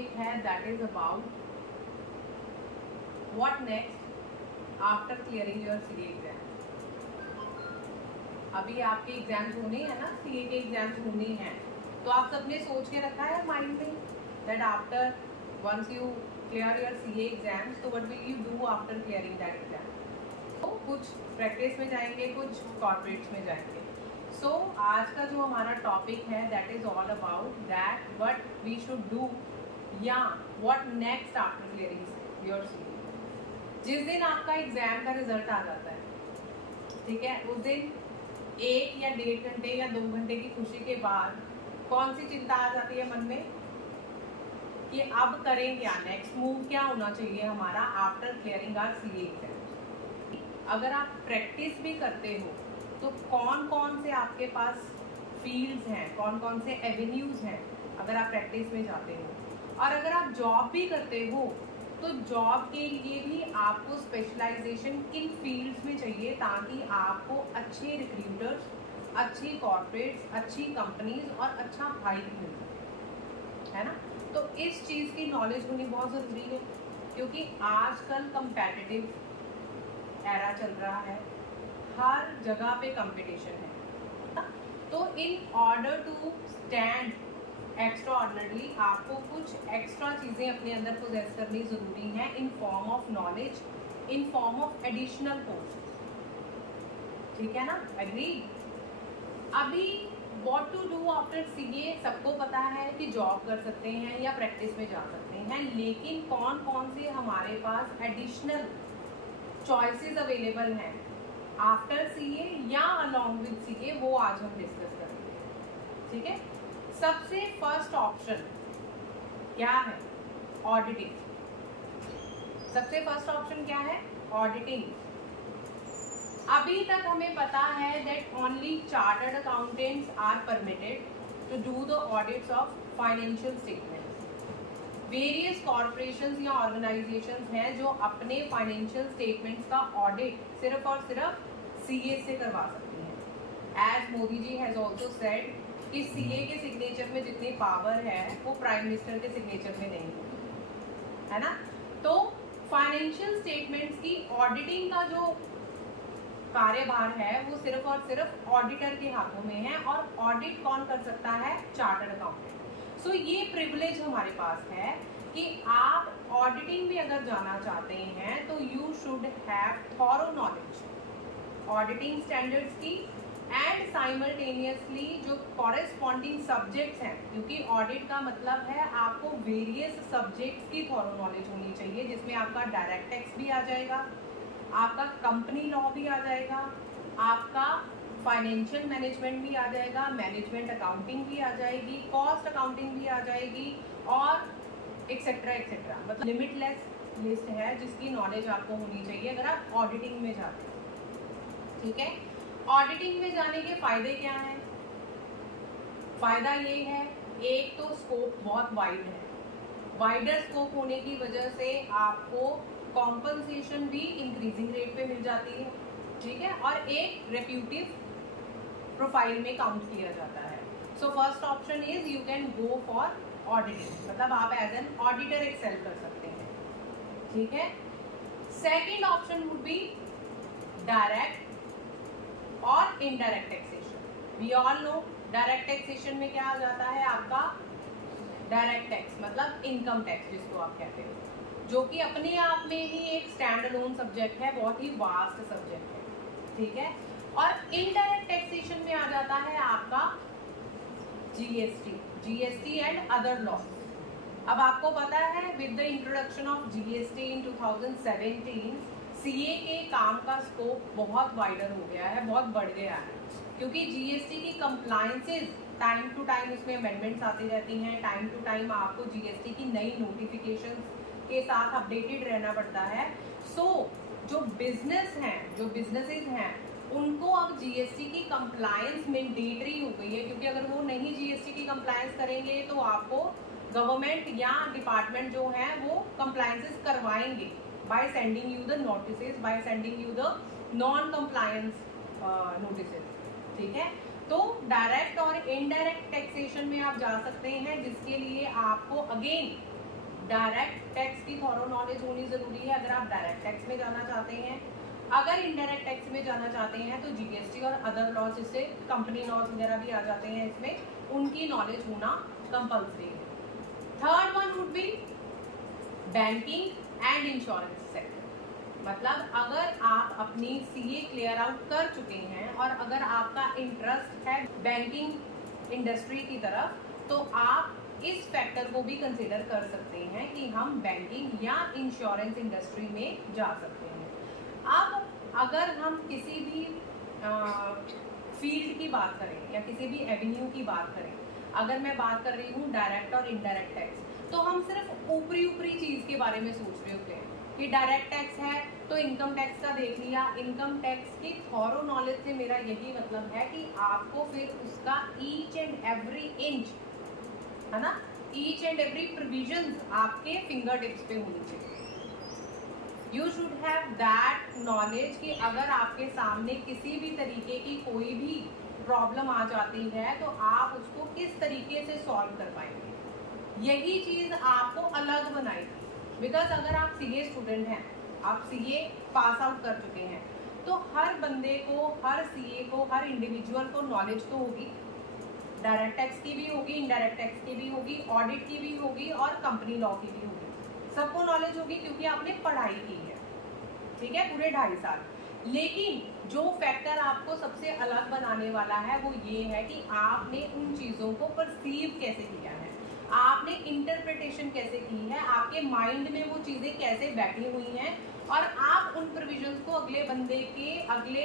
Topic है that is about what next after clearing your CA exam. अभी आपके exams होने हैं ना, सीए के एग्जाम्स होने हैं, तो आप सबने सोच के रखा है माइंड में that after once you clear your CA exams, तो what will you do after clearing that exam. तो कुछ प्रैक्टिस में जाएंगे, कुछ कॉर्पोरेट्स में जाएंगे। सो आज का जो हमारा टॉपिक है that is all about that what we should do या what next after clearing your CA. जिस दिन आपका एग्जाम का रिजल्ट आ जाता है, ठीक है, उस दिन 1 या 1.5 घंटे या 2 घंटे की खुशी के बाद कौन सी चिंता आ जाती है मन में कि अब करें क्या, नेक्स्ट मूव क्या होना चाहिए हमारा after clearing our CA exam. अगर आप प्रैक्टिस भी करते हो तो कौन कौन से आपके पास फील्ड्स हैं, कौन कौन से एवेन्यूज हैं अगर आप प्रैक्टिस में जाते हो। और अगर आप जॉब भी करते हो तो जॉब के लिए भी आपको स्पेशलाइजेशन किन फील्ड्स में चाहिए ताकि आपको अच्छे रिक्रूटर्स, अच्छी कॉर्पोरेट्स, अच्छी कंपनीज और अच्छा हाइक मिल सके, है ना। तो इस चीज़ की नॉलेज होनी बहुत ज़रूरी है क्योंकि आजकल कंपेटिटिव एरा चल रहा है, हर जगह पे कंपटीशन है। तो in order to stand extraordinary आपको कुछ एक्स्ट्रा चीज़ें अपने अंदर पोजेस करनी ज़रूरी है in form of knowledge, in form of additional courses, ठीक है ना, एग्री। अभी what to do after CA सबको पता है कि जॉब कर सकते हैं या प्रैक्टिस में जा सकते हैं, लेकिन कौन कौन से हमारे पास एडिशनल चॉइसेस अवेलेबल हैं आफ्टर सीए या अलॉन्ग विद सीए, वो आज हम डिस्कस करेंगे, ठीक है। सबसे फर्स्ट ऑप्शन क्या है? ऑडिटिंग। सबसे फर्स्ट ऑप्शन क्या है? ऑडिटिंग। अभी तक हमें पता है that only chartered accountants are permitted to do the audits of financial statements. Various corporations या ऑर्गेनाइजेशंस हैं जो अपने फाइनेंशियल स्टेटमेंट्स का ऑडिट सिर्फ और सिर्फ सीए से करवा सकती हैं। As Modi ji has also said कि सीए के सिग्नेचर में जितनी पावर है वो प्राइम मिनिस्टर के सिग्नेचर में नहीं होती, है ना। तो फाइनेंशियल स्टेटमेंट्स की ऑडिटिंग का जो कार्यभार है वो सिर्फ और सिर्फ ऑडिटर के हाथों में है, और ऑडिट कौन कर सकता है? Chartered accountant. सो ये प्रिविलेज हमारे पास है कि आप ऑडिटिंग में अगर जाना चाहते हैं तो you should have thorough knowledge auditing standards की एंड साइमल्टेनियसली जो कॉरेस्पॉन्डिंग सब्जेक्ट्स हैं, क्योंकि ऑडिट का मतलब है आपको वेरियस सब्जेक्ट्स की थॉरो नॉलेज होनी चाहिए, जिसमें आपका डायरेक्ट टैक्स भी आ जाएगा, आपका कंपनी लॉ भी आ जाएगा, आपका फाइनेंशियल मैनेजमेंट भी आ जाएगा, मैनेजमेंट अकाउंटिंग भी आ जाएगी, कॉस्ट अकाउंटिंग भी आ जाएगी, और एक्सेट्रा एक्सेट्रा। मतलब लिमिटलेस लिस्ट है जिसकी नॉलेज आपको होनी चाहिए अगर आप ऑडिटिंग में जाते हैं, ठीक है। ऑडिटिंग में जाने के फायदे क्या हैं? फायदा ये है, एक तो स्कोप बहुत वाइड है, वाइडर स्कोप होने की वजह से आपको कॉम्पनसेशन भी इंक्रीजिंग रेट पे मिल जाती है, ठीक है, और एक रेप्यूटिव प्रोफाइल में काउंट किया जाता है। So first option is you can go for auditing, मतलब आप एज एन ऑडिटर एक्सेल कर सकते हैं, ठीक है। Second option would be direct और indirect taxation. We all know direct taxation में क्या आ जाता है आपका? डायरेक्ट टैक्स मतलब इनकम टैक्स जिसको आप कहते हो, जो कि अपने आप में ही एक स्टैंड अलोन सब्जेक्ट है, बहुत ही वास्ट सब्जेक्ट है, ठीक है। और इनडायरेक्ट टैक्सेशन में आ जाता है आपका जीएसटी एंड अदर लॉज। अब आपको पता है with the introduction of GST in 2017 CA के काम का स्कोप बहुत वाइडर हो गया है, बहुत बढ़ गया है, क्योंकि जीएसटी की कंप्लायंसेस टाइम टू टाइम उसमें अमेंडमेंट्स आती रहती हैं, टाइम टू टाइम आपको जीएसटी की नई नोटिफिकेशंस के साथ अपडेटेड रहना पड़ता है। सो जो बिजनेस हैं, जो बिजनेसेस हैं, उनको अब जीएसटी की कंप्लायंस मैंडेटरी हो गई है, क्योंकि अगर वो नहीं जीएसटी की कंप्लायंस करेंगे तो आपको गवर्नमेंट या डिपार्टमेंट जो है वो कंप्लायंसेस करवाएंगे by sending you the notices, by sending you the non-compliance notices, ठीक है। तो डायरेक्ट और इनडायरेक्ट टैक्सेशन में आप जा सकते हैं, जिसके लिए आपको अगेन डायरेक्ट टैक्स की थॉरो नॉलेज होनी जरूरी है अगर आप डायरेक्ट टैक्स में जाना चाहते हैं। अगर इनडायरेक्ट टैक्स में जाना चाहते हैं तो जीएसटी और अदर लॉज, जिससे कंपनी लॉज वगैरह भी आ जाते हैं इसमें, उनकी नॉलेज होना कंपल्सरी है। Third one would be banking and insurance sector. मतलब अगर आप अपनी सीए क्लियर आउट कर चुके हैं और अगर आपका इंटरेस्ट है बैंकिंग इंडस्ट्री की तरफ, तो आप इस फैक्टर को भी कंसिडर कर सकते हैं कि हम बैंकिंग या इंश्योरेंस इंडस्ट्री में जा सकते हैं। अब अगर हम किसी भी फील्ड की बात करें या किसी भी एवेन्यू की बात करें, अगर मैं बात कर रही हूँ डायरेक्ट और इनडायरेक्ट टैक्स, तो हम सिर्फ ऊपरी चीज के बारे में सोच रहे होते हैं कि डायरेक्ट टैक्स है तो इनकम टैक्स का देख लिया। इनकम टैक्स की थॉरो नॉलेज से मेरा यही मतलब है कि आपको फिर उसका ईच एंड एवरी इंच, है ना, ईच एंड एवरी प्रोविजंस आपके फिंगर टिप्स पे होनी चाहिए। You should have that knowledge कि अगर आपके सामने किसी भी तरीके की कोई भी प्रॉब्लम आ जाती है तो आप उसको किस तरीके से सॉल्व कर पाएंगे। यही चीज आपको अलग बनाएगी। बिकॉज अगर आप सीए स्टूडेंट हैं, आप सीए पास आउट कर चुके हैं, तो हर बंदे को, हर सीए को, हर इंडिविजुअल को नॉलेज तो होगी। डायरेक्ट टैक्स की भी होगी, इनडायरेक्ट टैक्स की भी होगी, ऑडिट की भी होगी और कंपनी लॉ की भी होगी। सबको नॉलेज होगी क्योंकि आपने पढ़ाई की है, ठीक है, पूरे 2.5 साल। लेकिन जो फैक्टर आपको सबसे अलग बनाने वाला है वो ये है कि आपने उन चीज़ों को परसीव कैसे किया है, आपने इंटरप्रिटेशन कैसे की है, आपके माइंड में वो चीज़ें कैसे बैठी हुई हैं और आप उन प्रोविजंस को अगले बंदे के, अगले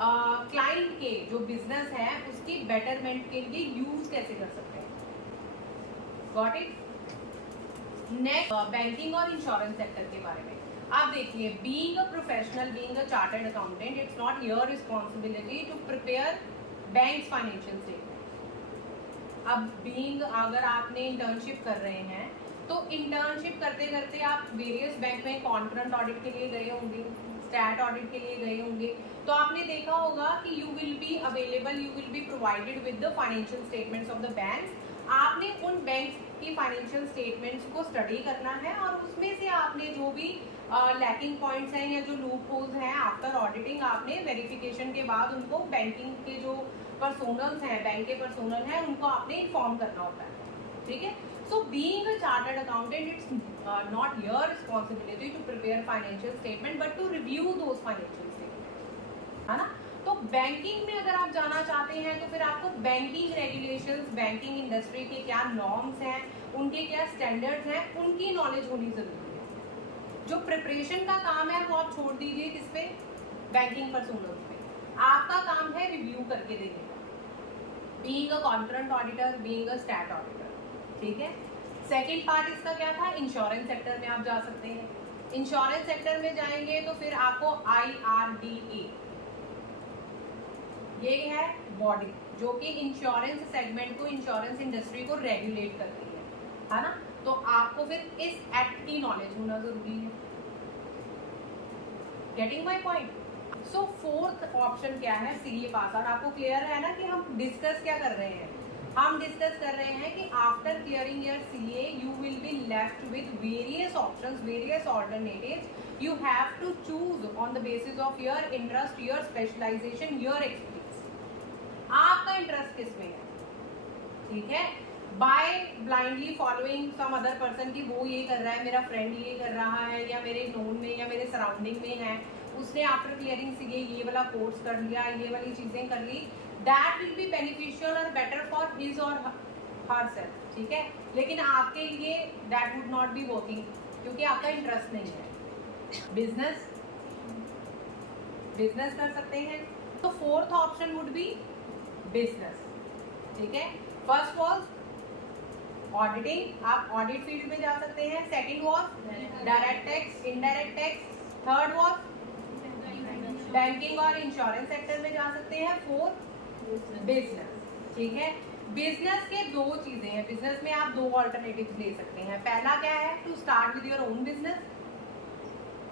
क्लाइंट के जो बिजनेस है उसकी बेटरमेंट के लिए यूज कैसे कर सकते हैं। Got it. नेक्स्ट, बैंकिंग और इंश्योरेंस सेक्टर के बारे में आप देखिए, being a professional, being a chartered accountant, it's not your responsibility to prepare banks financial statement. अब बीइंग, अगर आपने इंटर्नशिप कर रहे हैं तो इंटर्नशिप करते करते आप वेरियस बैंक में कॉन्करेंट ऑडिट के लिए गए होंगे, स्टैट ऑडिट के लिए गए होंगे, तो आपने देखा होगा कि you will be available, you will be provided with the financial statements of the banks. आपने उन बैंक्स की फाइनेंशियल स्टेटमेंट्स को स्टडी करना है और उसमें से आपने जो भी लैकिंग पॉइंट्स हैं या जो लूप होल्स हैं, आफ्टर ऑडिटिंग आपने वेरिफिकेशन के बाद उनको बैंकिंग के जो पर्सोनल्स हैं, बैंक के पर्सोनल हैं, उनको आपने इन्फॉर्म करना होता है, ठीक है। So being a chartered accountant, it's not your responsibility to prepare financial statement, but to review those financial statements, है ना। तो बैंकिंग में अगर आप जाना चाहते हैं तो फिर आपको बैंकिंग रेगुलेशंस, बैंकिंग इंडस्ट्री के क्या नॉर्म्स हैं, उनके क्या स्टैंडर्ड्स हैं, उनकी नॉलेज होनी जरूरी है। जो प्रिपरेशन का काम है वो आप छोड़ दीजिए किस पे, बैंकिंग पर्सोनल्स पे। आपका काम है रिव्यू करके देने का, being a concurrent auditor, being a stat auditor, ठीक है। सेकेंड पार्ट इसका क्या था, इंश्योरेंस सेक्टर में आप जा सकते हैं। इंश्योरेंस सेक्टर में जाएंगे तो फिर आपको IRDA, ये है बॉडी जो कि इंश्योरेंस सेगमेंट को, इंश्योरेंस इंडस्ट्री को रेगुलेट करती है ना। तो आपको फिर इस एक्ट की नॉलेज होना जरूरी है। Getting my point. So fourth option क्या है, सीए पास आउट। आपको क्लियर है ना कि हम डिस्कस क्या कर रहे हैं। हम डिस्कस कर रहे हैं कि after clearing your CA you will be left with various options, various alternatives. You have to choose on the basis of your interest, your specialisation, your experience. आपका इंटरेस्ट किस में है, ठीक है। By blindly following some other person की वो ये कर रहा है, मेरा फ्रेंड ये कर रहा है, या मेरे नोन में या मेरे सराउंडिंग में है, उसने आफ्टर क्लियरिंग सीए ये वाला कोर्स कर लिया, ये वाली चीजें कर ली, that will be beneficial or better for his or herself, ठीक है। लेकिन आपके लिए that would not be working क्योंकि आपका इंटरेस्ट नहीं है। बिजनेस कर सकते हैं। तो fourth option would B business, ठीक है। फर्स्ट वॉज ऑडिटिंग, आप ऑडिट फील्ड में जा सकते हैं। Second was direct tax, indirect tax. Third was banking और इंश्योरेंस सेक्टर में जा सकते हैं। फोर्थ बिजनेस, ठीक है। बिजनेस के दो चीजें हैं, बिजनेस में आप दो ऑल्टरनेटिव्स ले सकते हैं। पहला क्या है, to start with your own business,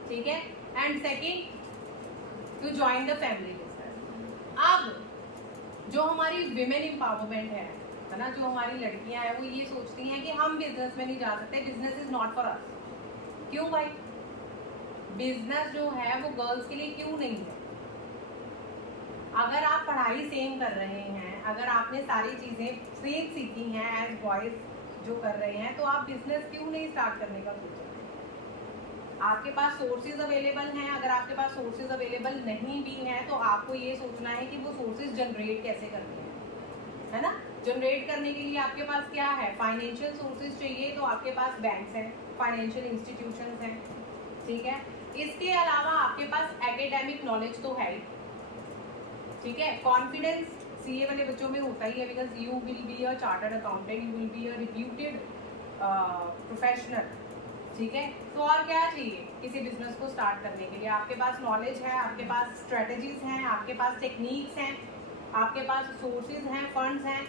ठीक है, and second to join the family business. अब जो हमारी विमेन एम्पावरमेंट है है ना, जो हमारी लड़कियां हैं वो ये सोचती हैं कि हम बिजनेस में नहीं जा सकते, business is not for us. क्यों भाई? बिजनेस जो है वो गर्ल्स के लिए क्यों नहीं है? अगर आप पढ़ाई सेम कर रहे हैं, अगर आपने सारी चीजें सेम सीखी हैं एज बॉयज जो कर रहे हैं, तो आप बिजनेस क्यों नहीं स्टार्ट करने का सोच रहे हैं? आपके पास सोर्सेज अवेलेबल हैं। अगर आपके पास सोर्सेज अवेलेबल नहीं भी हैं तो आपको ये सोचना है कि वो सोर्सेज जनरेट कैसे करने हैं, है ना। जनरेट करने के लिए आपके पास क्या है? फाइनेंशियल सोर्सेज चाहिए, तो आपके पास बैंक्स हैं, फाइनेंशियल इंस्टीट्यूशंस हैं, ठीक है। इसके अलावा आपके पास एकेडमिक नॉलेज तो है ही, ठीक है। कॉन्फिडेंस सीए वाले बच्चों में होता ही है, because you will be a chartered accountant, you will be a reputed professional, ठीक है। तो और क्या चाहिए किसी बिजनेस को स्टार्ट करने के लिए? आपके पास नॉलेज है, आपके पास स्ट्रेटजीज हैं, आपके पास टेक्निक्स हैं, आपके पास सोर्सेज हैं, फंड्स हैं,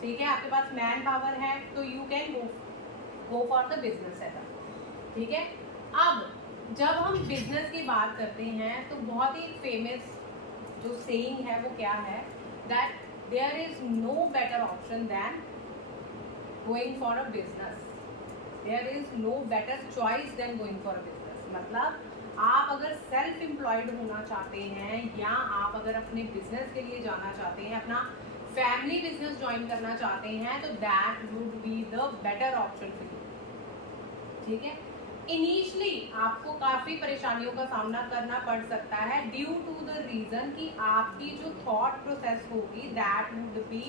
ठीक है, आपके पास मैन पावर है, तो you can go for the business setup, ठीक है। अब जब हम बिजनेस की बात करते हैं तो बहुत ही फेमस जो सेइंग है वो क्या है, that there is no better option than going for a business, there is no better choice then going for a business. मतलब आप अगर सेल्फ एम्प्लॉयड होना चाहते हैं या आप अगर अपने बिजनेस के लिए जाना चाहते हैं, अपना फैमिली बिजनेस ज्वाइन करना चाहते हैं, तो that would be the better option for you, ठीक है। इनिशियली आपको काफी परेशानियों का सामना करना पड़ सकता है ड्यू टू द रीजन कि आपकी जो थॉट प्रोसेस होगी that would be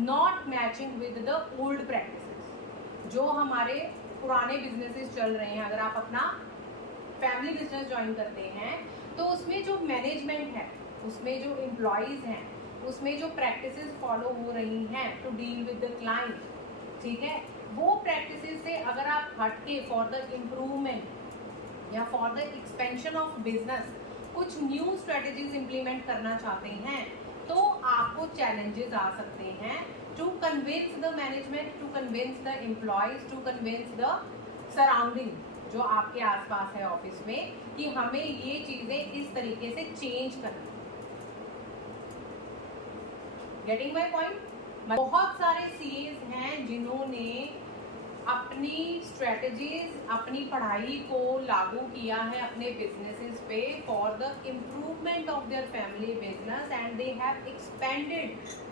not matching with the old practices. जो हमारे पुराने बिजनेसेस चल रहे हैं, अगर आप अपना फैमिली बिजनेस ज्वाइन करते हैं तो उसमें जो मैनेजमेंट है, उसमें जो एम्प्लॉयज हैं, उसमें जो प्रैक्टिसेस फॉलो हो रही हैं to deal with the client, ठीक है, वो प्रैक्टिसेस से अगर आप हटके फॉर द इम्प्रूवमेंट या for the expansion of business कुछ न्यू स्ट्रेटजीज इंप्लीमेंट करना चाहते हैं, तो आपको चैलेंजेस आ सकते हैं to convince the management, to convince the employees, to convince the surrounding जो आपके आसपास है ऑफिस में, कि हमें ये चीजें इस तरीके से चेंज करनी। Getting my point? बहुत सारे सीएस हैं जिन्होंने अपनी स्ट्रेटजीज, अपनी पढ़ाई को लागू किया है अपने बिजनेसेस पे for the improvement of their family business and they have expanded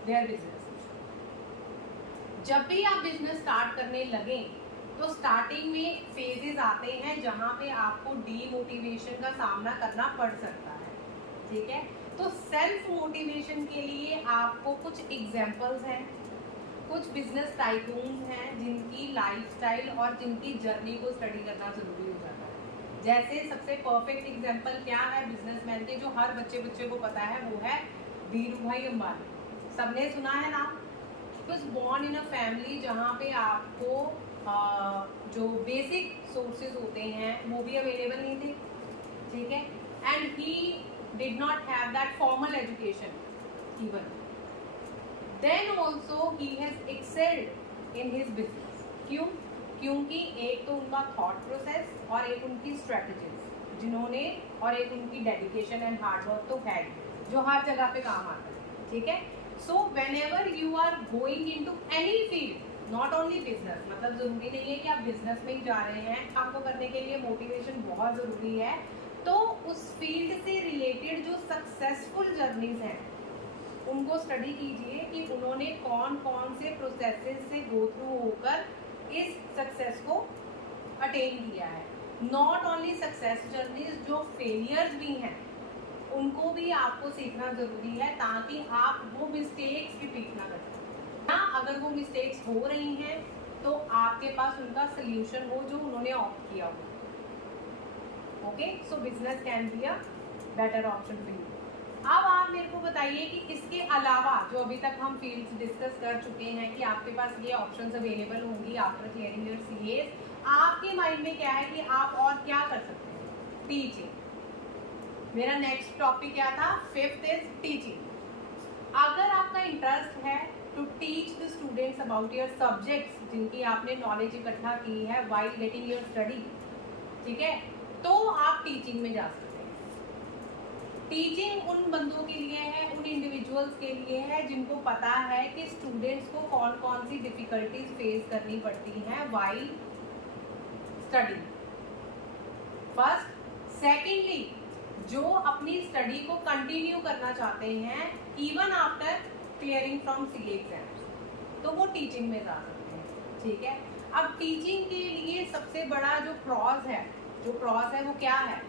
their business. जब भी आप बिजनेस स्टार्ट करने लगे तो स्टार्टिंग में फेजेस आते हैं जहां पे आपको डीमोटिवेशन का सामना करना पड़ सकता है, ठीक है। तो सेल्फ मोटिवेशन के लिए आपको कुछ एग्जांपल्स हैं, कुछ बिजनेस टाइकून्स हैं जिनकी लाइफस्टाइल और जिनकी जर्नी को स्टडी करना जरूरी हो जाता है। जैसे सबसे परफेक्ट एग्जांपल क्या है बिजनेसमैन के, जो हर बच्चे को पता है, वो है धीरू भाई अंबानी। सबने सुना है नाम। He was born in a family जहाँ पे आपको जो बेसिक सोर्सेज होते हैं वो भी अवेलेबल नहीं थे, ठीक है। And he did not have that formal education even. Then also he has excelled in his business. क्यों? क्योंकि एक तो उनका थॉट प्रोसेस और एक उनकी स्ट्रेटजीज जिन्होंने, और एक उनकी डेडिकेशन एंड हार्डवर्क तो है जो हर जगह पे काम आता है, ठीक है। So whenever you are going into any field, not only business, मतलब जरूरी नहीं है कि आप बिजनेस में ही जा रहे हैं, आपको करने के लिए मोटिवेशन बहुत जरूरी है। तो उस फील्ड से रिलेटेड जो सक्सेसफुल जर्नीज हैं उनको स्टडी कीजिए कि उन्होंने कौन कौन से प्रोसेसेस से गो थ्रू होकर इस सक्सेस को अटेन किया है। नॉट ओनली सक्सेस जर्नीज, जो फेलियर्स भी हैं उनको भी आपको सीखना जरूरी है ताकि आप वो मिस्टेक्स रिपीट ना करें। ना अगर वो मिस्टेक्स हो रही हैं तो आपके पास उनका सोल्यूशन हो जो उन्होंने ऑप्ट किया हो। Okay, so business can be a better option for you. अब आप मेरे को बताइए कि इसके अलावा जो अभी तक हम फील्ड्स डिस्कस कर चुके हैं कि आपके पास ये ऑप्शंस अवेलेबल होंगी आफ्टर क्लियरिंग योर सीएस, आपके माइंड में क्या है कि आप और क्या कर सकते हैं? टीचिंग। मेरा नेक्स्ट टॉपिक क्या था? Fifth is teaching. अगर आपका इंटरेस्ट है to teach the students about your subjects जिनकी आपने नॉलेज इकट्ठा की है व्हाइल गेटिंग योर स्टडी, ठीक है, तो आप टीचिंग में जा सकते हैं। टीचिंग उन बंदों के लिए है, उन इंडिविजुअल्स के लिए है जिनको पता है कि स्टूडेंट्स को कौन कौन सी डिफिकल्टीज फेस करनी पड़ती हैं वाइल स्टडी। फर्स्ट। सेकेंडली, जो अपनी स्टडी को कंटिन्यू करना चाहते हैं even after clearing from CA exams, तो वो टीचिंग में जा सकते हैं। ठीक है, अब टीचिंग के लिए सबसे बड़ा जो प्रॉस है वो क्या है?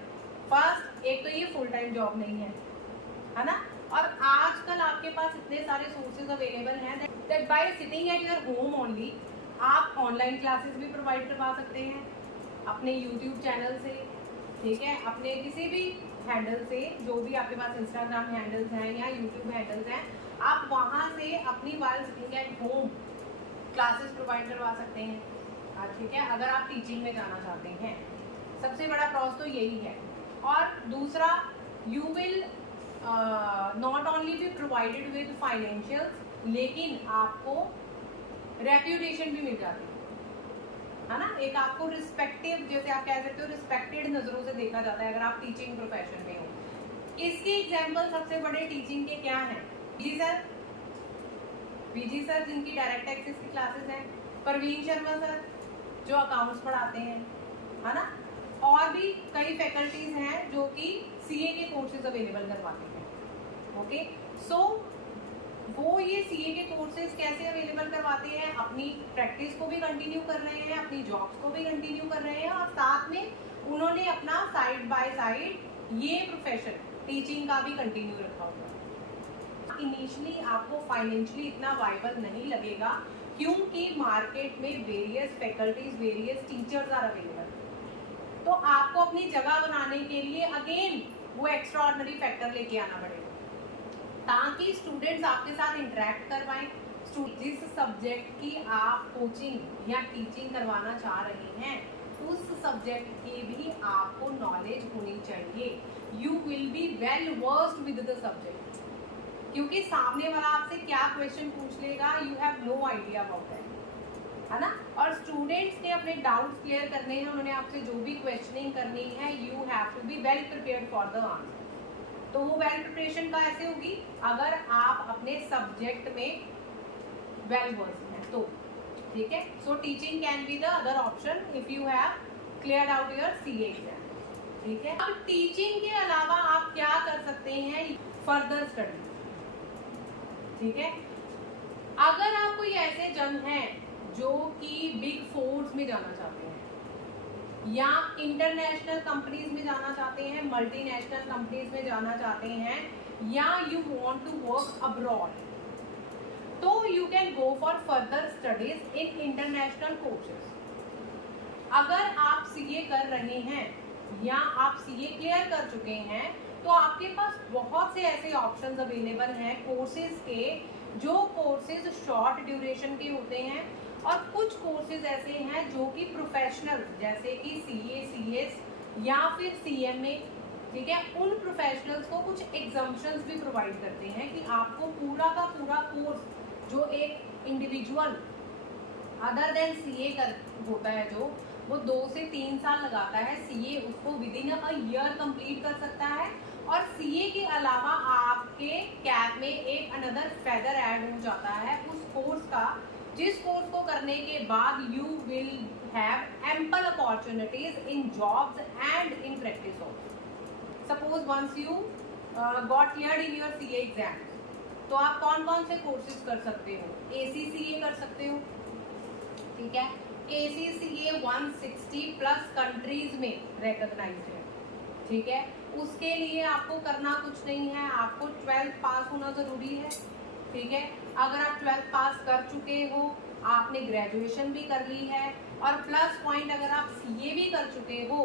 फर्स्ट, एक तो ये फुल टाइम जॉब नहीं है ना, और आजकल आपके पास इतने सारे सोर्सेज अवेलेबल हैं that bye sitting at your home only आप ऑनलाइन क्लासेस भी प्रोवाइड करवा सकते हैं अपने यूट्यूब चैनल से। ठीक है, अपने किसी भी हैंडल से, जो भी आपके पास इंस्टाग्राम हैंडल्स हैं या यूट्यूब हैंडल्स हैं, आप वहाँ से अपनी while sitting at home classes provide करवा सकते हैं। ठीक है, अगर आप टीचिंग में जाना चाहते हैं, सबसे बड़ा प्रॉस तो यही है। और दूसरा, you will not only be provided with financial, लेकिन आपको रेप्यूटेशन भी मिल जाती है ना। एक आपको रिस्पेक्टिव, जैसे आप कह सकते हो, रिस्पेक्टेड नजरों से देखा जाता है अगर आप टीचिंग प्रोफेशन में हो। इसके एग्जाम्पल सबसे बड़े टीचिंग के क्या हैं? वीजी सर जिनकी डायरेक्ट एक्सेस की क्लासेस हैं, परवीन शर्मा सर जो अकाउंट्स पढ़ाते हैं, है ना, और भी कई फैकल्टीज हैं जो कि सीए के कोर्सेज अवेलेबल करवाते हैं। ओके, सो वो ये सीए के कोर्सेज कैसे अवेलेबल करवाते हैं? अपनी प्रैक्टिस को भी कंटिन्यू कर रहे हैं, अपनी जॉब्स को भी कंटिन्यू कर रहे हैं, और साथ में उन्होंने अपना साइड बाय साइड ये प्रोफेशन टीचिंग का भी कंटिन्यू रखा हुआ है। इनिशियली आपको फाइनेंशियली इतना वाइबल नहीं लगेगा क्योंकि मार्केट में various faculties, various teachers are available. तो आपको अपनी जगह बनाने के लिए अगेन वो एक्स्ट्राऑर्डिनरी फैक्टर लेके आना पड़ेगा ताकि स्टूडेंट्स आपके साथ इंटरेक्ट कर पाएं। जिस सब्जेक्ट की आप कोचिंग या टीचिंग करवाना चाह रहे हैं उस सब्जेक्ट की भी आपको नॉलेज होनी चाहिए। You will be well versed with the subject, क्योंकि सामने वाला आपसे क्या क्वेश्चन पूछ लेगा, you have no idea about that, है ना। और स्टूडेंट्स ने अपने डाउट्स क्लियर करने हैं, उन्होंने आपसे जो भी क्वेश्चनिंग करनी है, you have to be well prepared for the answer. तो वो वेल प्रिपरेशन का ऐसे होगी अगर आप अपने सब्जेक्ट में वेल वर्स्ड हैं तो। ठीक है, so teaching can be the other option if you have cleared out your CA exam. ठीक है, अब टीचिंग के अलावा आप क्या कर सकते हैं? Further study. ठीक है, अगर आप कोई ऐसे जन हैं जो कि बिग फोर्स में जाना चाहते हैं या इंटरनेशनल कंपनीज में जाना चाहते हैं, मल्टीनेशनल कंपनीज में जाना चाहते हैं, या you want to work abroad, तो you can go for further studies in international courses. अगर आप सीए कर रहे हैं या आप सीए क्लियर कर चुके हैं तो आपके पास बहुत से ऐसे ऑप्शंस अवेलेबल हैं कोर्सेज के, जो कोर्सेज शॉर्ट ड्यूरेशन के होते हैं, और कुछ कोर्सेज ऐसे हैं जो कि प्रोफेशनल, जैसे कि सीए, सीएस या फिर सीएमए, ठीक है, उन प्रोफेशनल्स को कुछ एग्जाम्पशंस भी प्रोवाइड करते हैं कि आपको पूरा का पूरा कोर्स जो एक इंडिविजुअल अदर देन सीए कर होता है, जो वो 2 से 3 साल लगाता है, सीए उसको with in a year complete कर सकता है। और सीए के अलावा आपके कैप में एक अनदर फेदर ऐड हो जाता है उस कोर्स का, जिस कोर्स को करने के बाद you will have ample opportunities in jobs and in practice also. Suppose once you got cleared in your CA exam, तो आप कौन कौन से कोर्सेज कर सकते हो? एसीसीए कर सकते हो। ठीक है, एसीसीए 160 प्लस कंट्रीज में रिकॉग्नाइज्ड है। ठीक है, उसके लिए आपको करना कुछ नहीं है, आपको 12th पास होना जरूरी है। ठीक है, अगर आप 12th पास कर चुके हो, आपने ग्रेजुएशन भी कर ली है, और प्लस पॉइंट अगर आप सीए भी कर चुके हो,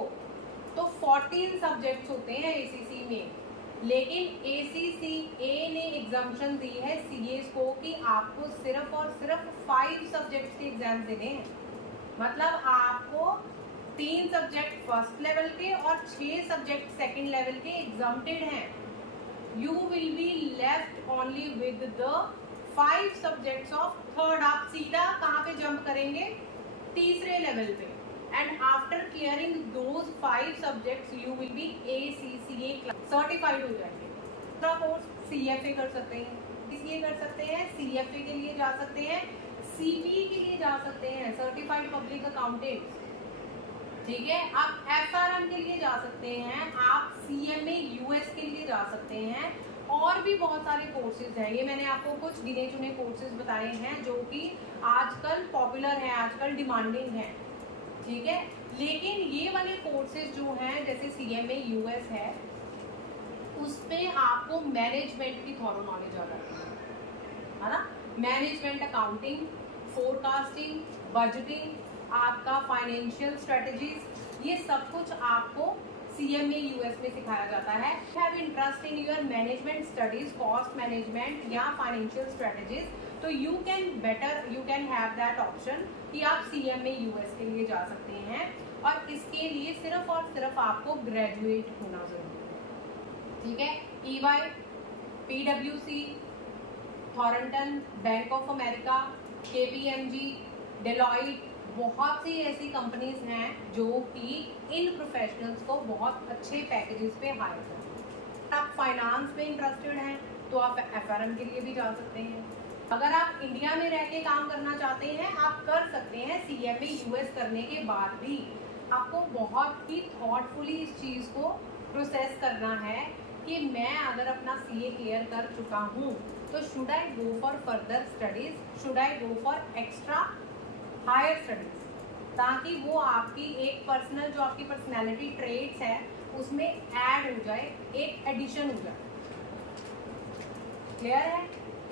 तो 14 सब्जेक्ट्स होते हैं एसीसी में, लेकिन एसीसीए ने एग्जाम्पशन दी है सीएस को कि आपको सिर्फ और सिर्फ 5 सब्जेक्ट्स के एग्जाम देने हैं। मतलब आपको 3 सब्जेक्ट फर्स्ट लेवल के और 6 सब्जेक्ट सेकंड लेवल के एग्जाम्प्टेड हैं। You will be left only with the 5 subjects of third. आप सीधा कहाँ पे जंप करेंगे? तीसरे लेवल पे। And after clearing those 5 subjects you will B ACCA certified हो जाएंगे। दूसरा कोर्स CFA कर सकते हैं, इसलिए कर सकते हैं, CFA के लिए जा सकते हैं, CPA के लिए जा सकते हैं, सर्टिफाइड पब्लिक अकाउंटेंट, ठीक है। आप FRM के लिए जा सकते हैं, आप CMA US के लिए जा सकते हैं, और भी बहुत सारे कोर्सेज हैं। ये मैंने आपको कुछ गिने चुने कोर्सेज बताए हैं जो कि आजकल पॉपुलर हैं, आजकल डिमांडिंग हैं, ठीक है। लेकिन ये वाले कोर्सेज जो हैं जैसे CMA US है, उसमें आपको मैनेजमेंट की थॉरो नॉलेज आ जाती है ना। मैनेजमेंट, अकाउंटिंग, फोरकास्टिंग, बजटिंग, आपका फाइनेंशियल स्ट्रेटजीज, ये सब कुछ आपको CMA US में सिखाया जाता है। Have interest in your management studies, cost management या फाइनेंशियल स्ट्रेटजीज, तो you can have that option कि आप CMA US के लिए जा सकते हैं, और इसके लिए सिर्फ और सिर्फ आपको ग्रेजुएट होना जरूरी है, ठीक है। EY, PwC, Thornton, Bank of America, KPMG, Deloitte, बहुत सी ऐसी कंपनीज हैं जो कि इन प्रोफेशनल्स को बहुत अच्छे पैकेजेस पे हायर करते हैं। आप फाइनेंस में इंटरेस्टेड हैं तो आप FRM के लिए भी जा सकते हैं। अगर आप इंडिया में रह के काम करना चाहते हैं, आप कर सकते हैं। CMA US करने के बाद भी आपको बहुत ही थॉटफुली इस चीज़ को प्रोसेस करना है कि मैं अगर अपना CA क्लियर कर चुका हूँ तो should I go for further studies, should I go for extra higher studies, ताकि वो आपकी एक पर्सनल जो आपकी पर्सनैलिटी ट्रेट्स है उसमें ऐड हो जाए, एक एडिशन हो जाए। क्लियर है?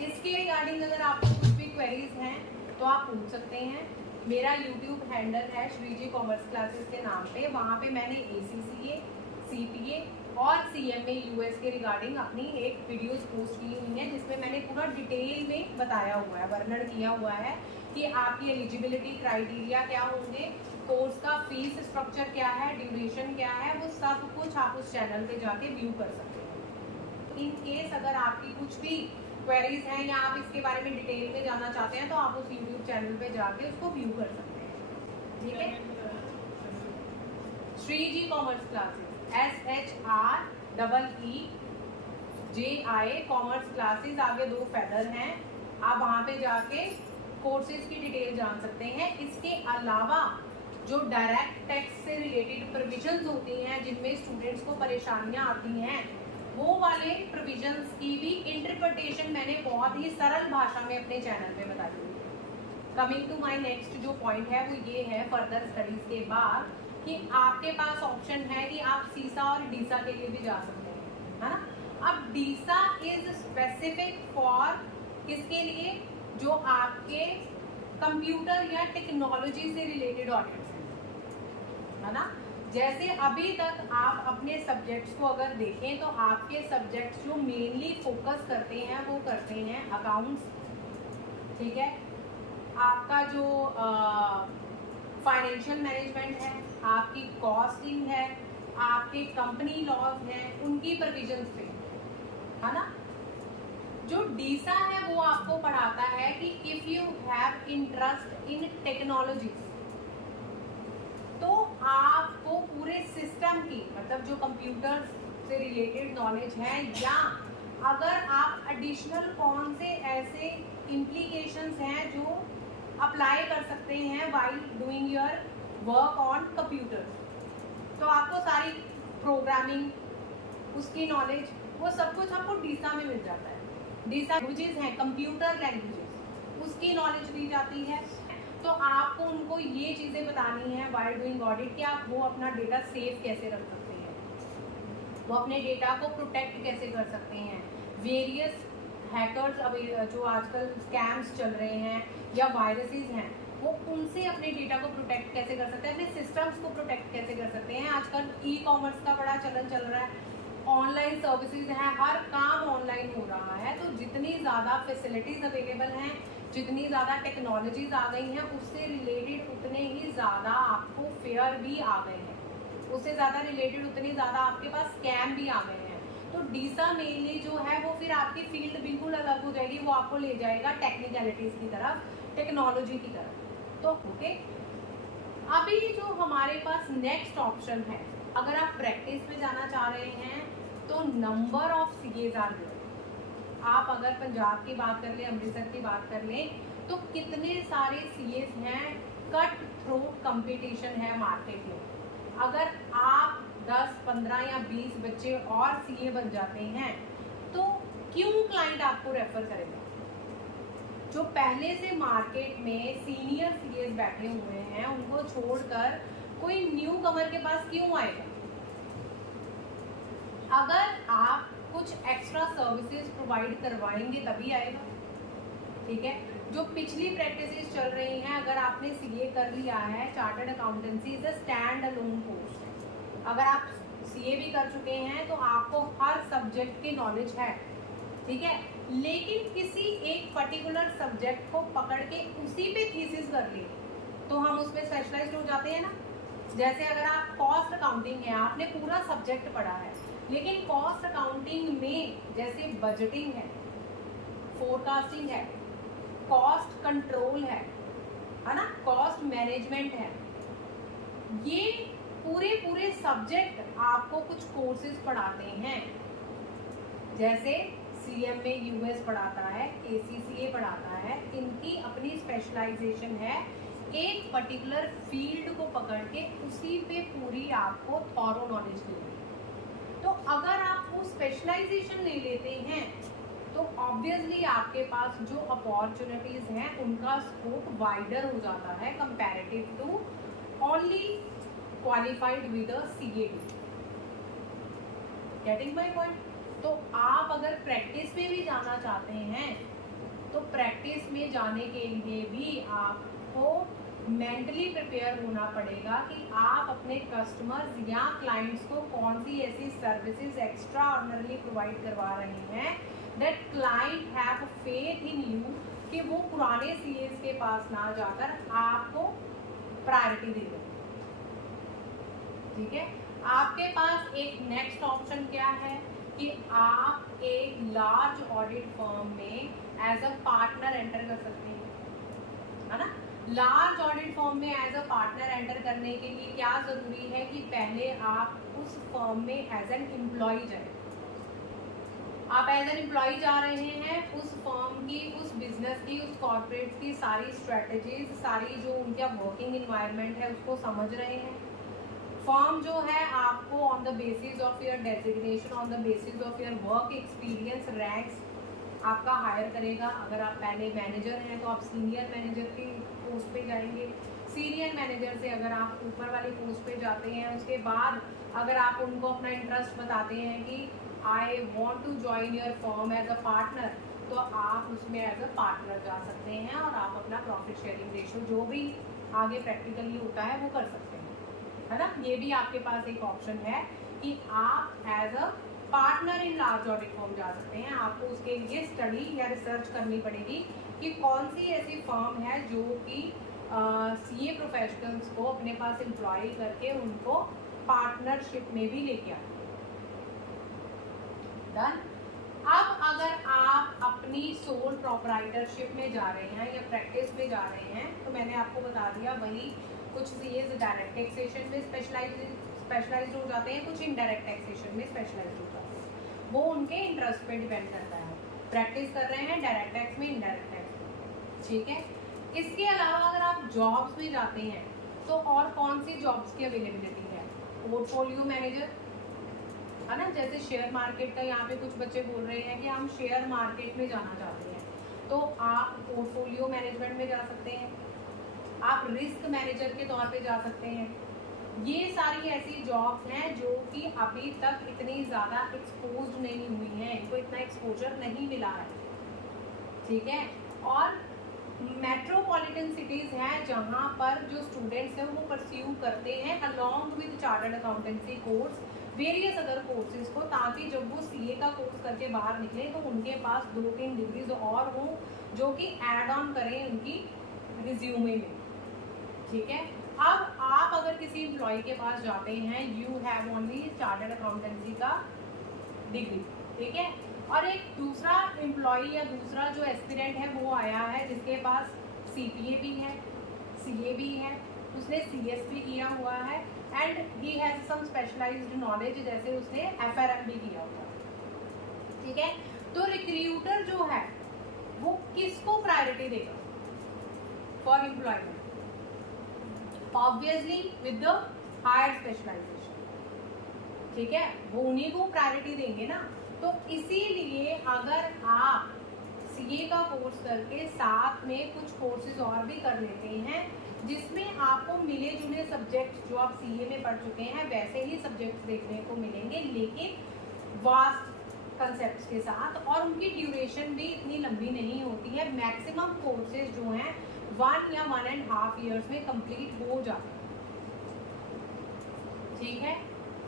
इसके रिगार्डिंग अगर आपको कुछ भी क्वेरीज हैं तो आप पूछ सकते हैं। मेरा यूट्यूब हैंडल है श्रीजी कॉमर्स क्लासेस के नाम पे, वहाँ पे मैंने ACCA, CPA और CMA US के रिगार्डिंग अपनी एक वीडियोस पोस्ट की हुई है, जिसमें मैंने पूरा डिटेल में बताया हुआ है, वर्णन किया हुआ है कि आपकी एलिजिबिलिटी क्राइटेरिया क्या होंगे, कोर्स का फीस स्ट्रक्चर क्या है, ड्यूरेशन क्या है, वो सब कुछ आप उस चैनल पे जाके व्यू कर सकते हैं। इन केस अगर आपकी कुछ भी क्वेरीज हैं या आप इसके बारे में डिटेल में जानना चाहते हैं तो आप उस यूट्यूब चैनल पे जाके उसको व्यू कर सकते हैं, ठीक है। Shreeji commerce classes, SHREEJI commerce classes, आगे 2 फेदर हैं, आप वहाँ पे जाके कोर्सेज की डिटेल जान सकते हैं। इसके अलावा जो डायरेक्ट टैक्स से रिलेटेड प्रोविजंस होती हैं जिनमें स्टूडेंट्स को परेशानियां आती हैं, वो वाले प्रोविजंस की भी इंटरप्रिटेशन मैंने बहुत ही सरल भाषा में अपने चैनल पे बताई हुई है। कमिंग टू माय नेक्स्ट जो पॉइंट है वो ये है फर्दर स्टडीज के बाद कि आपके पास ऑप्शन है कि आप सीसा और डीसा के लिए भी जा सकते हैं, है ना। अब डीसा इज स्पेसिफिक फॉर किसके लिए, जो आपके कंप्यूटर या टेक्नोलॉजी से रिलेटेड ऑडिट्स हैं, है ना। जैसे अभी तक आप अपने सब्जेक्ट्स को अगर देखें तो आपके सब्जेक्ट्स जो मेनली फोकस करते हैं वो करते हैं अकाउंट्स, ठीक है, आपका जो फाइनेंशियल मैनेजमेंट है, आपकी कॉस्टिंग है, आपके कंपनी लॉज हैं, उनकी प्रोविजंस पे, है ना। जो डीसा है वो आपको पढ़ाता है कि if you have interest in technologies, तो आपको पूरे सिस्टम की, मतलब जो कंप्यूटर से रिलेटेड नॉलेज है, या अगर आप एडिशनल कौन से ऐसे इम्प्लीकेशंस हैं जो अप्लाई कर सकते हैं while doing your work on computer, तो आपको सारी प्रोग्रामिंग उसकी नॉलेज वो सब कुछ आपको डीसा में मिल जाता है। डीसा लैंग्वेजेस हैं, कंप्यूटर लैंग्वेजेस, उसकी नॉलेज दी जाती है। तो आपको उनको ये चीज़ें बतानी है व्हाइल डूइंग ऑडिट कि आप वो अपना डेटा सेव कैसे रख सकते हैं, वो अपने डेटा को प्रोटेक्ट कैसे कर सकते हैं। वेरियस हैकर्स अभी जो आजकल स्कैम्स चल रहे हैं या वायरसेस हैं, वो उनसे अपने डेटा को प्रोटेक्ट कैसे कर सकते हैं, अपने सिस्टम्स को प्रोटेक्ट कैसे कर सकते हैं। आजकल ई-कॉमर्स का बड़ा चलन चल रहा है, ऑनलाइन सर्विसेज हैं, हर काम ऑनलाइन हो रहा है, तो जितनी ज़्यादा फैसिलिटीज़ अवेलेबल हैं, जितनी ज़्यादा टेक्नोलॉजीज आ गई हैं, उससे रिलेटेड उतने ही ज़्यादा आपको फेयर भी आ गए हैं, उससे ज़्यादा रिलेटेड उतनी ज़्यादा आपके पास स्कैम भी आ गए हैं। तो डीसा मेनली जो है वो फिर आपकी फील्ड बिल्कुल अलग हो जाएगी, वो आपको ले जाएगा टेक्निकलिटीज़ की तरफ, टेक्नोलॉजी की तरफ। तो ओके, अभी जो हमारे पास नेक्स्ट ऑप्शन है, अगर आप प्रैक्टिस में जाना चाह रहे हैं तो number of CAs are there. आप अगर पंजाब की बात कर लें, अमृतसर की बात कर लें, तो कितने सारे सीएज हैं, कट थ्रोट कंपटीशन है मार्केट में। अगर आप 10, 15 या 20 बच्चे और सीए बन जाते हैं तो क्यों क्लाइंट आपको रेफर करेगा? जो पहले से मार्केट में सीनियर सीएज बैठे हुए हैं उनको छोड़कर कोई न्यू कमर के पास क्यों आएगा? अगर आप कुछ एक्स्ट्रा सर्विसेज प्रोवाइड करवाएंगे तभी आएगा, ठीक है। जो पिछली प्रैक्टिसेस चल रही हैं, अगर आपने सीए कर लिया है, chartered accountancy is a stand alone course. अगर आप सीए भी कर चुके हैं तो आपको हर सब्जेक्ट की नॉलेज है, ठीक है। लेकिन किसी एक पर्टिकुलर सब्जेक्ट को पकड़ के उसी पे थीसिस कर ली तो हम उसमें स्पेशलाइज्ड हो जाते हैं ना। जैसे अगर आप कॉस्ट अकाउंटिंग है, आपने पूरा सब्जेक्ट पढ़ा है, लेकिन कॉस्ट अकाउंटिंग में जैसे बजटिंग है, फोरकास्टिंग है, कॉस्ट कंट्रोल है ना, कॉस्ट मैनेजमेंट है, ये पूरे सब्जेक्ट आपको कुछ कोर्सेज पढ़ाते हैं। जैसे सीएमए यूएस पढ़ाता है, एसीसीए पढ़ाता है, इनकी अपनी स्पेशलाइजेशन है। एक पर्टिकुलर फील्ड को पकड़ के उसी पे पूरी आपको थॉरो नॉलेज देगी। तो अगर आप वो स्पेशलाइजेशन ले लेते हैं तो ऑब्वियसली आपके पास जो अपॉर्चुनिटीज हैं उनका स्कोप वाइडर हो जाता है comparative to only qualified with a CAD. Getting my point? तो आप अगर प्रैक्टिस में भी जाना चाहते हैं तो प्रैक्टिस में जाने के लिए भी आपको मेंटली प्रिपेयर होना पड़ेगा कि आप अपने कस्टमर्स या क्लाइंट्स को कौन सी ऐसी सर्विसेज एक्स्ट्रा ऑर्डिनरी प्रोवाइड करवा रहे हैं that client have faith in you, कि वो पुराने सीएस के पास ना जाकर आपको प्रायोरिटी दे दें, ठीक है। आपके पास एक नेक्स्ट ऑप्शन क्या है कि आप एक लार्ज ऑडिट फर्म में एज अ पार्टनर एंटर कर सकते हैं, है ना। लार्ज ऑडिट फर्म में एज अ पार्टनर एंटर करने के लिए क्या जरूरी है कि पहले आप उस फर्म में एज एन एम्प्लॉय जाए। आप एज एन एम्प्लॉय जा रहे हैं, उस फर्म की, उस बिजनेस की, उस कॉर्पोरेट की सारी स्ट्रेटजीज, सारी जो उनका वर्किंग इन्वायरमेंट है उसको समझ रहे हैं। फर्म जो है आपको on the basis of your designation, on the basis of your work experience, ranks आपका हायर करेगा। अगर आप पहले मैनेजर हैं तो आप सीनियर मैनेजर की पोस्ट पे जाएंगे। सीनियर मैनेजर से अगर आप ऊपर वाली पोस्ट पे जाते हैं, उसके बाद अगर आप उनको अपना इंटरेस्ट बताते हैं कि I want to join your firm as a partner, तो आप उसमें एज अ पार्टनर जा सकते हैं और आप अपना प्रॉफिट शेयरिंग रेशो जो भी आगे प्रैक्टिकली होता है वो कर सकते हैं, है ना। ये भी आपके पास एक ऑप्शन है कि आप as a partner in large audit firm जा सकते हैं। आपको उसके लिए स्टडी या रिसर्च करनी पड़ेगी कि कौन सी ऐसी फर्म है जो कि सीए प्रोफेशनल्स को अपने पास एम्प्लॉय करके उनको पार्टनरशिप में भी लेके आए। डन। अब अगर आप अपनी सोल प्रोप्राइटरशिप में जा रहे हैं या प्रैक्टिस में जा रहे हैं तो मैंने आपको बता दिया, वही कुछ सीएस डायरेक्ट टैक्सेशन में स्पेशलाइज्ड हो जाते हैं, कुछ इनडायरेक्ट टैक्सेशन में स्पेशलाइज्ड हो जाते हैं। वो उनके इंटरेस्ट पे डिपेंड करता है। प्रैक्टिस कर रहे हैं डायरेक्ट टैक्स में, इनडायरेक्ट टैक्स में, ठीक है। इसके अलावा अगर आप जॉब्स में जाते हैं तो और कौन सी जॉब्स की अवेलेबिलिटी है? पोर्टफोलियो मैनेजर, है ना। जैसे शेयर मार्केट का यहाँ पे कुछ बच्चे बोल रहे हैं कि हम शेयर मार्केट में जाना चाहते हैं, तो आप पोर्टफोलियो मैनेजमेंट में जा सकते हैं, आप रिस्क मैनेजर के तौर पे जा सकते हैं। ये सारी ऐसी जॉब्स हैं जो कि अभी तक इतनी ज़्यादा एक्सपोज्ड नहीं हुई हैं, इनको इतना एक्सपोजर नहीं मिला है, ठीक है। और मेट्रोपॉलिटन सिटीज़ हैं जहाँ पर जो स्टूडेंट्स हैं वो परस्यू करते हैं along with chartered accountancy course, various other courses को, ताकि जब वो सीए का कोर्स करके बाहर निकले तो उनके पास 2-3 डिग्रीज और हों जो कि ऐड ऑन करें उनकी रिज्यूमे में, ठीक है। अब आप अगर किसी एम्प्लॉय के पास जाते हैं, you have only chartered accountancy का डिग्री, ठीक है, और एक दूसरा एम्प्लॉय या दूसरा जो एस्पिरेंट है वो आया है जिसके पास सीपीए भी है, सीए भी है, उसने CSP किया हुआ है and he has some specialised knowledge, जैसे उसने FRM भी किया हुआ है, ठीक है। तो रिक्रूटर जो है वो किसको प्रायोरिटी देगा for employment? Obviously with the higher specialisation, ठीक है, वो उन्हीं को प्रायोरिटी देंगे ना। तो इसीलिए अगर आप CA का कोर्स करके साथ में कुछ कोर्सेज और भी कर लेते हैं जिसमें आपको मिले जुले सब्जेक्ट जो आप CA में पढ़ चुके हैं वैसे ही सब्जेक्ट्स देखने को मिलेंगे, लेकिन वास्ट कंसेप्ट्स के साथ, और उनकी ड्यूरेशन भी इतनी लंबी नहीं होती है। मैक्सिमम कोर्सेज जो हैं 1 या 1.5 ईयर्स में कंप्लीट हो जाते हैं, ठीक है।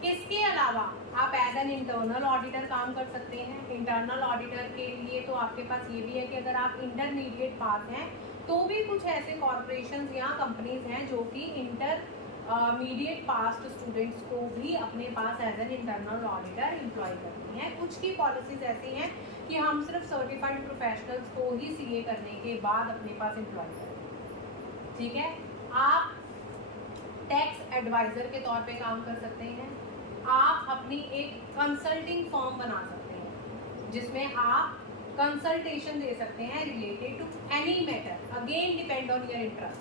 इसके अलावा आप एज एन इंटरनल ऑडिटर काम कर सकते हैं। इंटरनल ऑडिटर के लिए तो आपके पास ये भी है कि अगर आप इंटरमीडिएट पास हैं तो भी कुछ ऐसे कॉरपोरेशंस या कंपनीज हैं जो कि इंटरमीडिएट पास स्टूडेंट्स को भी अपने पास as an internal auditor employ करती हैं। कुछ की पॉलिसीज ऐसी हैं कि हम सिर्फ सर्टिफाइड प्रोफेशनल्स को ही CA करने के बाद अपने पास एम्प्लॉय करें, ठीक है। आप टैक्स एडवाइजर के तौर पे काम कर सकते हैं। आप अपनी एक कंसल्टिंग फर्म बना सकते हैं जिसमें आप कंसल्टेशन दे सकते हैं related to any matter, again depend on your interest.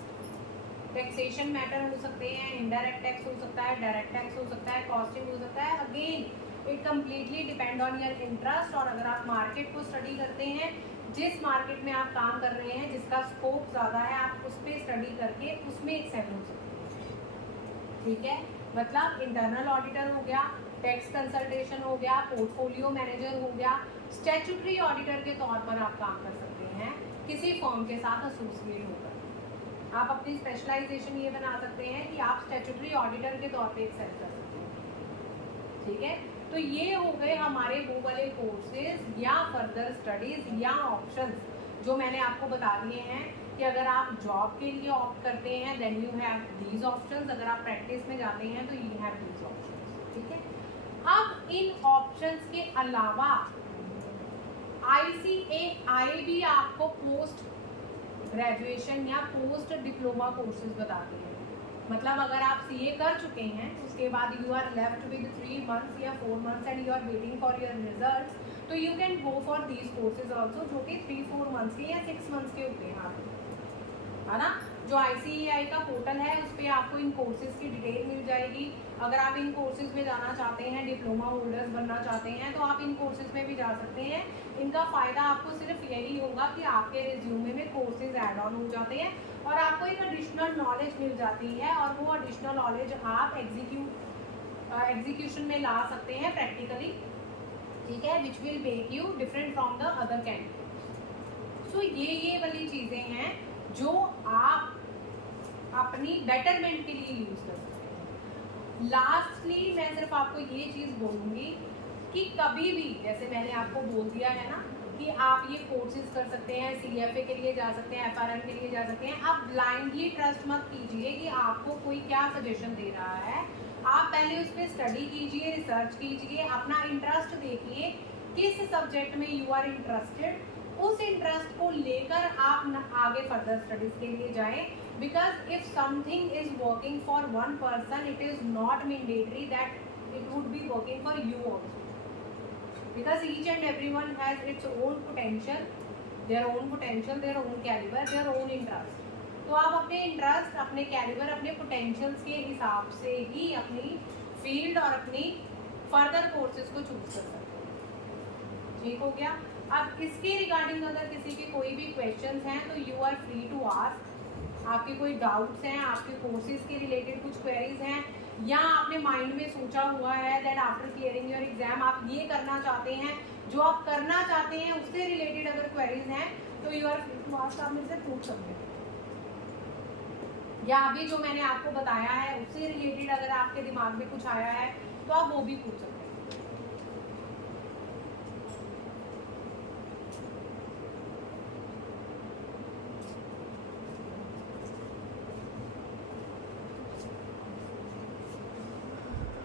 Taxation matter हो सकते हैं, इनडायरेक्ट टैक्स हो सकता है, डायरेक्ट टैक्स हो सकता है, कॉस्टिंग हो सकता है, again it completely depend on your interest. और अगर आप मार्केट को स्टडी करते हैं, जिस मार्केट में आप काम कर रहे हैं जिसका स्कोप ज़्यादा है, आप उस पर स्टडी करके उसमें एक्सेल हो सकते हैं, ठीक है। मतलब इंटरनल ऑडिटर हो गया, टैक्स कंसल्टेशन हो गया, पोर्टफोलियो मैनेजर हो गया, स्टैट्यूटरी ऑडिटर के तौर पर आप काम कर सकते हैं किसी फर्म के साथ एसोसिएट होकर। आप अपनी स्पेशलाइजेशन ये बना सकते हैं कि आप स्टैट्यूटरी ऑडिटर के तौर पे एक्सेल कर सकते हैं, ठीक है। तो ये हो गए हमारे वो वाले कोर्सेज या फर्दर स्टडीज या ऑप्शंस जो मैंने आपको बता दिए हैं कि अगर आप जॉब के लिए ऑप्ट करते हैं then you have these options, अगर आप प्रैक्टिस में जाते हैं तो यू हैव दीज ऑप्शंस, ठीक है। अब इन ऑप्शंस के अलावा ICAI भी आपको पोस्ट ग्रेजुएशन या पोस्ट डिप्लोमा कोर्सेज बताती है। मतलब अगर आप CA कर चुके हैं उसके बाद you are left with 3 months या 4 months and you are waiting for your results, तो you can go for these courses also, जो कि 3-4 months के या 6 months के होते हैं आपके, है ना। जो ICAI का पोर्टल है उस पर आपको इन कोर्सेज की डिटेल मिल जाएगी। अगर आप इन कोर्सेज में जाना चाहते हैं, डिप्लोमा होल्डर्स बनना चाहते हैं, तो आप इन कोर्सेज में भी जा सकते हैं। इनका फ़ायदा आपको सिर्फ यही होगा कि आपके रिज्यूमे में कोर्सेज ऐड ऑन हो जाते हैं और आपको एक एडिशनल नॉलेज मिल जाती है, और वो एडिशनल नॉलेज आप एग्जीक्यूशन में ला सकते हैं प्रैक्टिकली, ठीक है, which will make you different from the other candidate. So ये वाली चीज़ें हैं जो आप अपनी बेटरमेंट के लिए यूज कर सकते हैं। लास्टली मैं सिर्फ आपको ये चीज़ बोलूँगी कि कभी भी, जैसे मैंने आपको बोल दिया है ना कि आप ये कोर्सेज कर सकते हैं, CFA के लिए जा सकते हैं, FRM के लिए जा सकते हैं, आप ब्लाइंडली ट्रस्ट मत कीजिए कि आपको कोई क्या सजेशन दे रहा है। आप पहले उस पर स्टडी कीजिए, रिसर्च कीजिए, अपना इंटरेस्ट देखिए, किस सब्जेक्ट में यू आर इंटरेस्टेड, उस इंटरेस्ट को लेकर आप आगे फर्दर स्टडीज के लिए जाएं। Because if something is working for one person, it is not mandatory that it would be working for you also, because each and everyone has its own potential, their own caliber, their own interest। तो आप अपने interest, अपने calibre, अपने potentials के हिसाब से ही अपनी field और अपनी फर्दर कोर्सेज को चूज कर सकते हैं, ठीक हो गया। अब इसके रिगार्डिंग अगर किसी के कोई भी क्वेश्चंस हैं तो you are free to ask. आपके कोई डाउट्स हैं, आपके कोर्सेज के रिलेटेड कुछ क्वेरीज हैं, या आपने माइंड में सोचा हुआ है that after clearing your exam आप ये करना चाहते हैं, जो आप करना चाहते हैं उससे रिलेटेड अगर क्वेरीज हैं तो you are free to ask, आप मुझसे पूछ सकते हैं। या अभी जो मैंने आपको बताया है उससे रिलेटेड अगर आपके दिमाग में कुछ आया है तो आप वो भी पूछ सकते हैं।